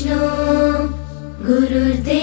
কৃষ্ণ গুরুদেব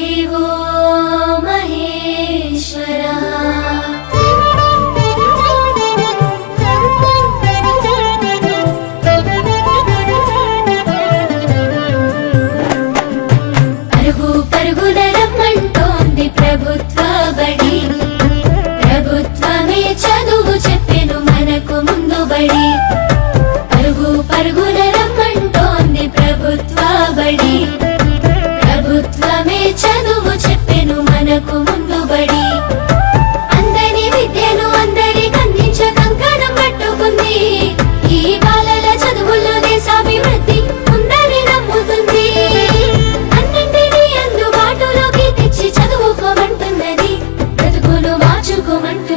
moment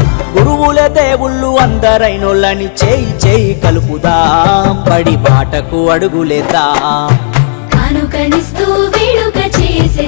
గురువుల దేవుళ్ళు అందరైనోళ్ళని చేయి చేయి కలుపుదాం. పడి బాటకు అడుగులేదా కానుకనిస్తూ వేడుక చేసే